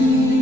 You.